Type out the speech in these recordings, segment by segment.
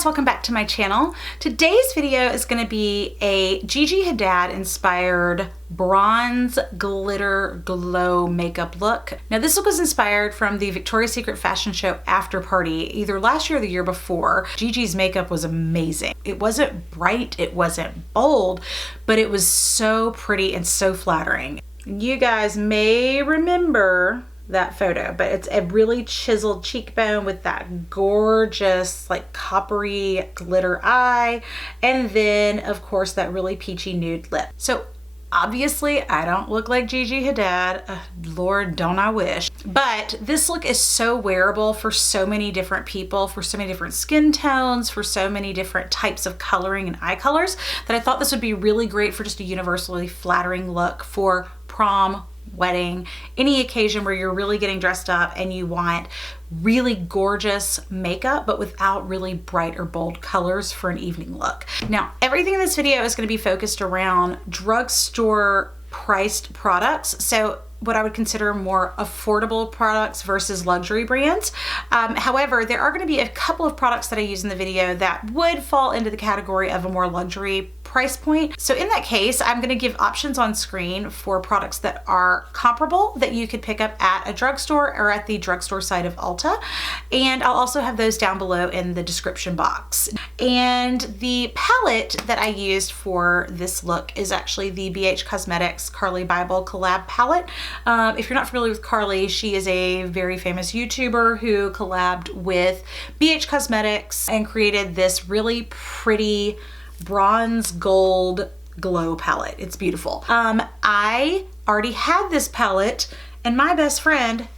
guys, welcome back to my channel. Today's video is going to be a Gigi Hadid inspired bronze glitter glow makeup look. Now this look was inspired from the Victoria's Secret fashion show Afterparty, either last year or the year before. Gigi's makeup was amazing. It wasn't bright, it wasn't bold, but it was so pretty and so flattering. You guys may remember that photo, but it's a really chiseled cheekbone with that gorgeous like coppery glitter eye, and then of course that really peachy nude lip. So obviously I don't look like Gigi Hadid, Lord don't I wish, but this look is so wearable for so many different people, for so many different skin tones, for so many different types of coloring and eye colors, that I thought this would be really great for just a universally flattering look for prom, wedding, any occasion where you're really getting dressed up and you want really gorgeous makeup but without really bright or bold colors for an evening look. Now everything in this video is going to be focused around drugstore priced products, so what I would consider more affordable products versus luxury brands. However, there are going to be a couple of products that I use in the video that would fall into the category of a more luxury price point. So in that case, I'm going to give options on screen for products that are comparable that you could pick up at a drugstore or at the drugstore side of Ulta. And I'll also have those down below in the description box. And the palette that I used for this look is actually the BH Cosmetics Carli Bybel collab palette. If you're not familiar with Carli, she is a very famous YouTuber who collabed with BH Cosmetics and created this really pretty bronze gold glow palette. It's beautiful. I already had this palette, and my best friend,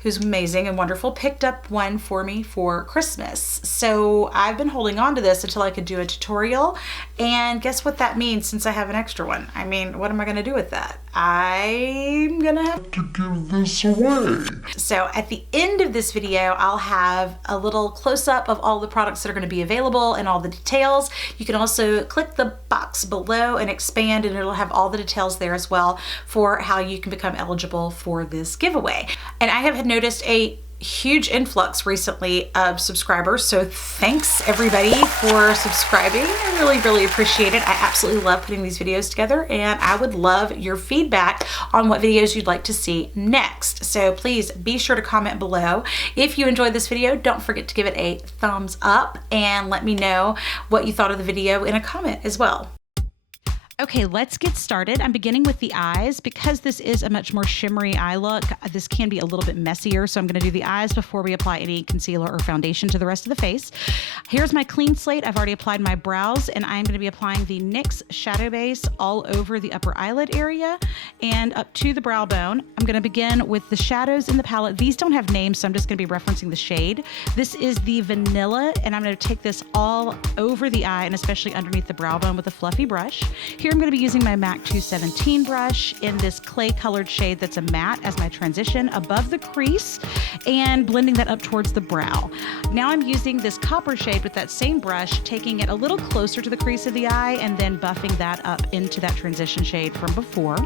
who's amazing and wonderful, picked up one for me for Christmas. So I've been holding on to this until I could do a tutorial, and guess what that means since I have an extra one? I mean, what am I gonna do with that? I'm gonna have to give this away. So at the end of this video, I'll have a little close-up of all the products that are gonna be available and all the details. You can also click the box below and expand, and it'll have all the details there as well for how you can become eligible for this giveaway. And I have noticed a huge influx recently of subscribers, so thanks everybody for subscribing. I really appreciate it. I absolutely love putting these videos together, and I would love your feedback on what videos you'd like to see next. So please be sure to comment below. If you enjoyed this video, don't forget to give it a thumbs up and let me know what you thought of the video in a comment as well. Okay, let's get started. I'm beginning with the eyes. Because this is a much more shimmery eye look, this can be a little bit messier, so I'm gonna do the eyes before we apply any concealer or foundation to the rest of the face. Here's my clean slate. I've already applied my brows, and I'm gonna be applying the NYX shadow base all over the upper eyelid area and up to the brow bone. I'm gonna begin with the shadows in the palette. These don't have names, so I'm just gonna be referencing the shade. This is the Vanilla, and I'm gonna take this all over the eye and especially underneath the brow bone with a fluffy brush. Here I'm going to be using my MAC 217 brush in this clay colored shade that's a matte as my transition above the crease and blending that up towards the brow. Now I'm using this copper shade with that same brush, taking it a little closer to the crease of the eye and then buffing that up into that transition shade from before.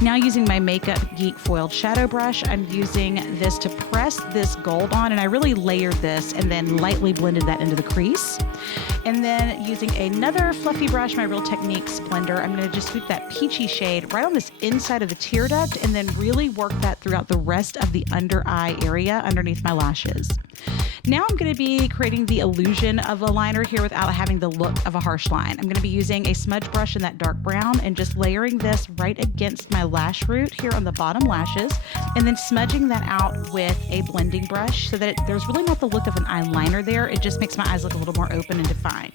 Now using my Makeup Geek foiled shadow brush, I'm using this to press this gold on, and I really layered this and then lightly blended that into the crease. And then using another fluffy brush, my Real Technique Splendor, I'm going to just swoop that peachy shade right on this inside of the tear duct and then really work that throughout the rest of the under eye area underneath my lashes. Now I'm going to be creating the illusion of a liner here without having the look of a harsh line. I'm going to be using a smudge brush in that dark brown and just layering this right against my lash root here on the bottom lashes, and then smudging that out with a blending brush so that there's really not the look of an eyeliner there. It just makes my eyes look a little more open and defined.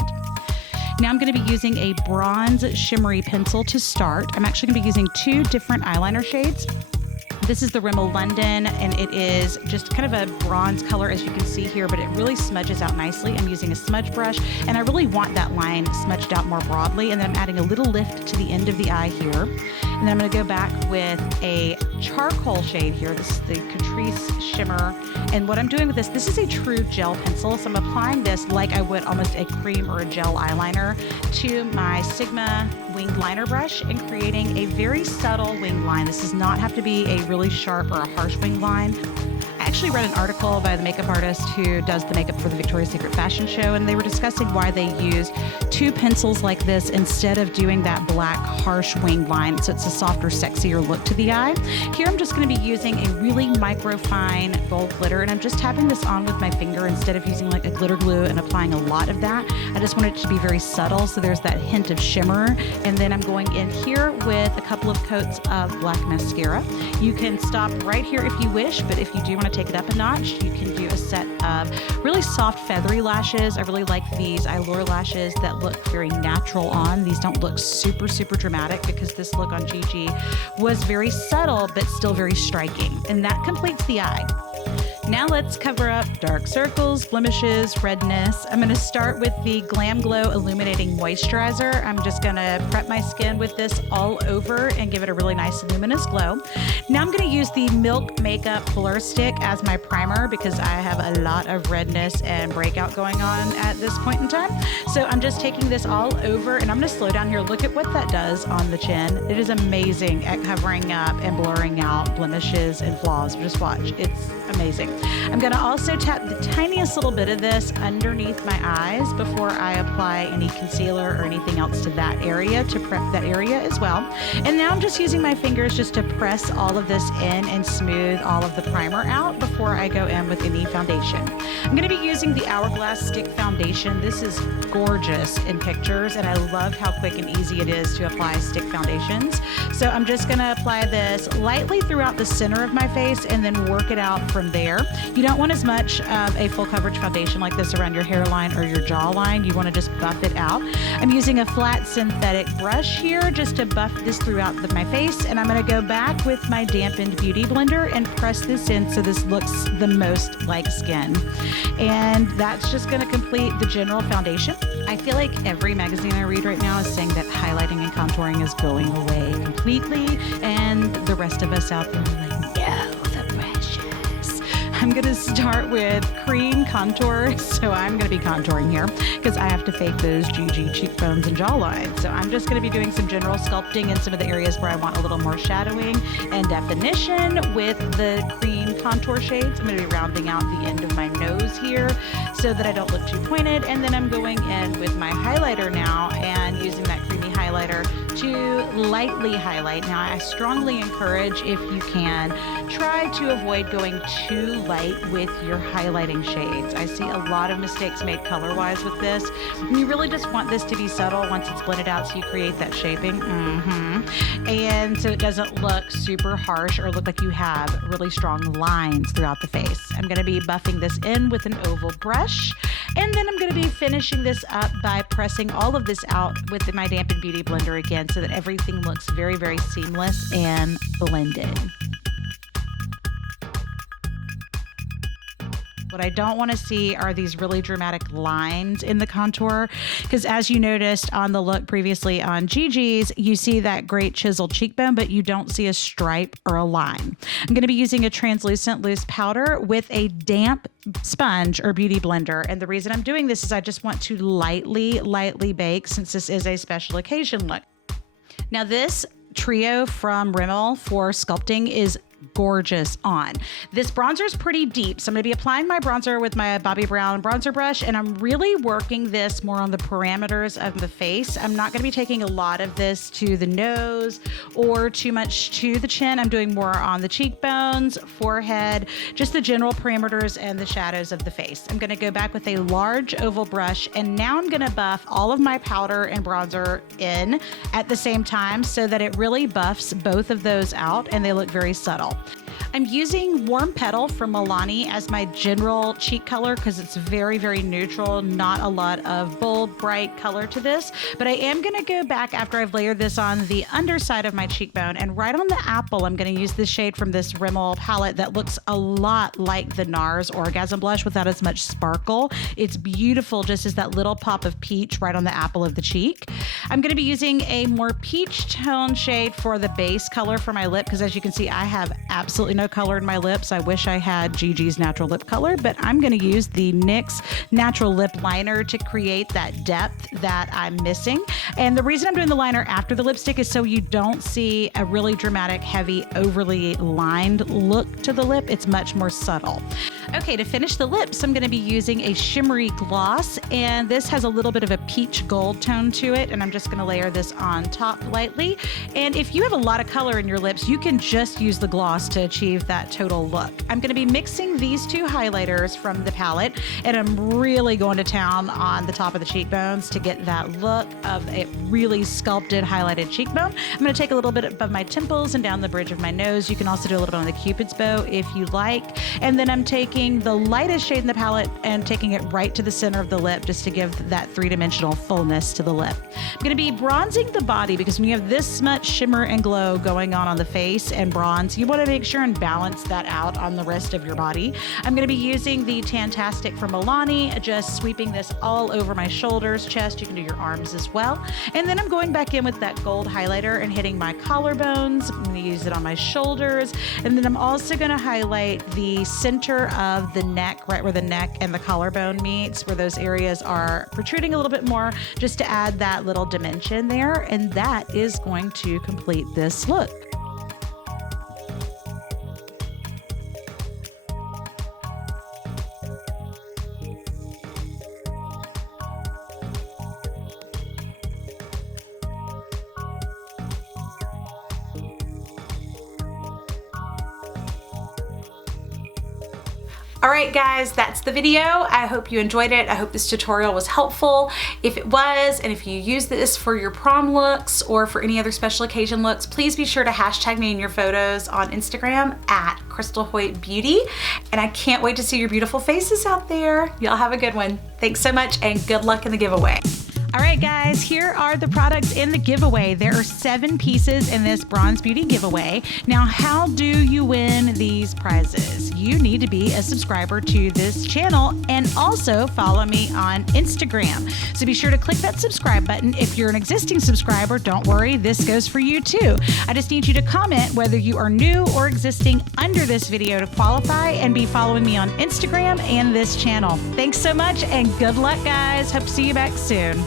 Now I'm going to be using a bronze shimmery pencil to start. I'm actually going to be using two different eyeliner shades. This is the Rimmel London, and it is just kind of a bronze color, as you can see here, but it really smudges out nicely. I'm using a smudge brush, and I really want that line smudged out more broadly, and then I'm adding a little lift to the end of the eye here. And then I'm going to go back with a charcoal shade here. This is the Catrice Shimmer. And what I'm doing with this is a true gel pencil. So I'm applying this like I would almost a cream or a gel eyeliner to my Sigma winged liner brush and creating a very subtle winged line. This does not have to be a really sharp or a harsh winged line. I actually read an article by the makeup artist who does the makeup for the Victoria's Secret fashion show, and they were discussing why they use two pencils like this instead of doing that black harsh winged line, so it's a softer, sexier look to the eye. Here I'm just going to be using a really micro fine gold glitter, and I'm just tapping this on with my finger instead of using like a glitter glue and applying a lot of that. I just want it to be very subtle, so there's that hint of shimmer. And then I'm going in here with a couple of coats of black mascara. You can stop right here if you wish, but if you do want to take it up a notch, you can do a set of really soft feathery lashes. I really like these Allure lashes that look very natural on. These don't look super, super dramatic because this look on Gigi was very subtle, but still very striking. And that completes the eye. Now let's cover up dark circles, blemishes, redness. I'm going to start with the Glam Glow Illuminating Moisturizer. I'm just going to prep my skin with this all over and give it a really nice luminous glow. Now I'm going to use the Milk Makeup Blur Stick as my primer because I have a lot of redness and breakout going on at this point in time. So I'm just taking this all over, and I'm going to slow down here. Look at what that does on the chin. It is amazing at covering up and blurring out blemishes and flaws. Just watch. It's amazing. I'm going to also tap the tiniest little bit of this underneath my eyes before I apply any concealer or anything else to that area to prep that area as well. And now I'm just using my fingers just to press all of this in and smooth all of the primer out before I go in with any foundation. I'm going to be using the Hourglass Stick Foundation. This is gorgeous in pictures, and I love how quick and easy it is to apply stick foundations. So I'm just going to apply this lightly throughout the center of my face and then work it out from there. You don't want as much of a full coverage foundation like this around your hairline or your jawline. You want to just buff it out. I'm using a flat synthetic brush here just to buff this throughout my face, and I'm going to go back with my dampened beauty blender and press this in so this looks the most like skin. And that's just going to complete the general foundation. I feel like every magazine I read right now is saying that highlighting and contouring is going away completely, and the rest of us out there are like, no, the precious. I'm going to start with cream contour. So I'm going to be contouring here because I have to fake those Gigi cheekbones and jawline. So I'm just going to be doing some general sculpting in some of the areas where I want a little more shadowing and definition with the cream contour shades. I'm going to be rounding out the end of my nose here so that I don't look too pointed. And then I'm going in with my highlighter now and using that creamy highlighter to lightly highlight. Now, I strongly encourage, if you can, try to avoid going too light with your highlighting shades. I see a lot of mistakes made color-wise with this. And you really just want this to be subtle once it's blended out so you create that shaping. And so it doesn't look super harsh or look like you have really strong lines throughout the face. I'm going to be buffing this in with an oval brush. And then I'm going to be finishing this up by pressing all of this out with my dampened beauty blender again so that everything looks very, very seamless and blended. What I don't want to see are these really dramatic lines in the contour, because as you noticed on the look previously on Gigi's, you see that great chiseled cheekbone, but you don't see a stripe or a line. I'm going to be using a translucent loose powder with a damp sponge or beauty blender. And the reason I'm doing this is I just want to lightly bake since this is a special occasion look. Now this trio from Rimmel for sculpting is gorgeous on. This bronzer is pretty deep, so I'm going to be applying my bronzer with my Bobbi Brown bronzer brush, and I'm really working this more on the parameters of the face. I'm not going to be taking a lot of this to the nose or too much to the chin. I'm doing more on the cheekbones, forehead, just the general parameters and the shadows of the face. I'm going to go back with a large oval brush, and now I'm going to buff all of my powder and bronzer in at the same time so that it really buffs both of those out and they look very subtle. I'm using Warm Petal from Milani as my general cheek color because it's very, very neutral, not a lot of bold, bright color to this. But I am going to go back after I've layered this on the underside of my cheekbone, and right on the apple, I'm going to use this shade from this Rimmel palette that looks a lot like the NARS Orgasm Blush without as much sparkle. It's beautiful just as that little pop of peach right on the apple of the cheek. I'm going to be using a more peach tone shade for the base color for my lip because as you can see, I have absolutely no no color in my lips. I wish I had Gigi's natural lip color, but I'm going to use the NYX natural lip liner to create that depth that I'm missing. And the reason I'm doing the liner after the lipstick is so you don't see a really dramatic, heavy, overly lined look to the lip. It's much more subtle. Okay, to finish the lips, I'm going to be using a shimmery gloss, and this has a little bit of a peach gold tone to it, and I'm just going to layer this on top lightly. And if you have a lot of color in your lips, you can just use the gloss to achieve that total look. I'm going to be mixing these two highlighters from the palette, and I'm really going to town on the top of the cheekbones to get that look of a really sculpted, highlighted cheekbone. I'm going to take a little bit above my temples and down the bridge of my nose. You can also do a little bit on the Cupid's bow if you like. And then I'm taking the lightest shade in the palette and taking it right to the center of the lip just to give that three-dimensional fullness to the lip. I'm going to be bronzing the body because when you have this much shimmer and glow going on the face and bronze, you want to make sure and balance that out on the rest of your body. I'm going to be using the Tantastic from Milani, just sweeping this all over my shoulders, chest. You can do your arms as well. And then I'm going back in with that gold highlighter and hitting my collarbones. I'm going to use it on my shoulders. And then I'm also going to highlight the center of the neck, right where the neck and the collarbone meets, where those areas are protruding a little bit more, just to add that little dimension there. And that is going to complete this look. All right, guys, that's the video. I hope you enjoyed it. I hope this tutorial was helpful. If it was, and if you use this for your prom looks or for any other special occasion looks, please be sure to hashtag me in your photos on Instagram at Crystal Hoyt Beauty. And I can't wait to see your beautiful faces out there. Y'all have a good one. Thanks so much, and good luck in the giveaway. All right, guys, here are the products in the giveaway. There are 7 pieces in this Bronze Beauty giveaway. Now, how do you win these prizes? You need to be a subscriber to this channel and also follow me on Instagram. So be sure to click that subscribe button. If you're an existing subscriber, don't worry, this goes for you too. I just need you to comment whether you are new or existing under this video to qualify and be following me on Instagram and this channel. Thanks so much and good luck, guys. Hope to see you back soon.